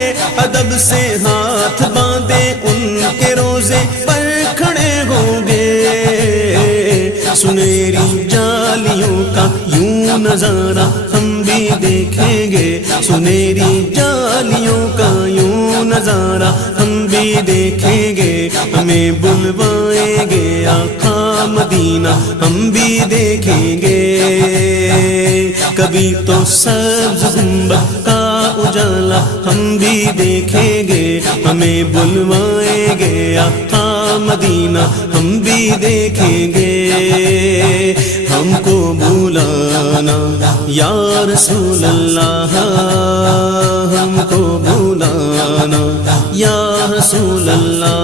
ادب سے ہاتھ باندھے ان کے روزے پر کھڑے ہوں گے، سنہری جالیوں کا یوں نظارہ ہم بھی دیکھیں گے، سنہری جالیوں کا یوں نظارہ ہم بھی دیکھیں گے، ہمیں بلوائیں گے آقا مدینہ ہم بھی دیکھیں گے، کبھی تو سبز گنبد کا اجالا ہم بھی دیکھیں گے، ہمیں بلوائیں گے آقا مدینہ ہم بھی دیکھیں گے، ہم کو بلانا یا رسول اللہ، ہم کو بلانا یا رسول اللہ،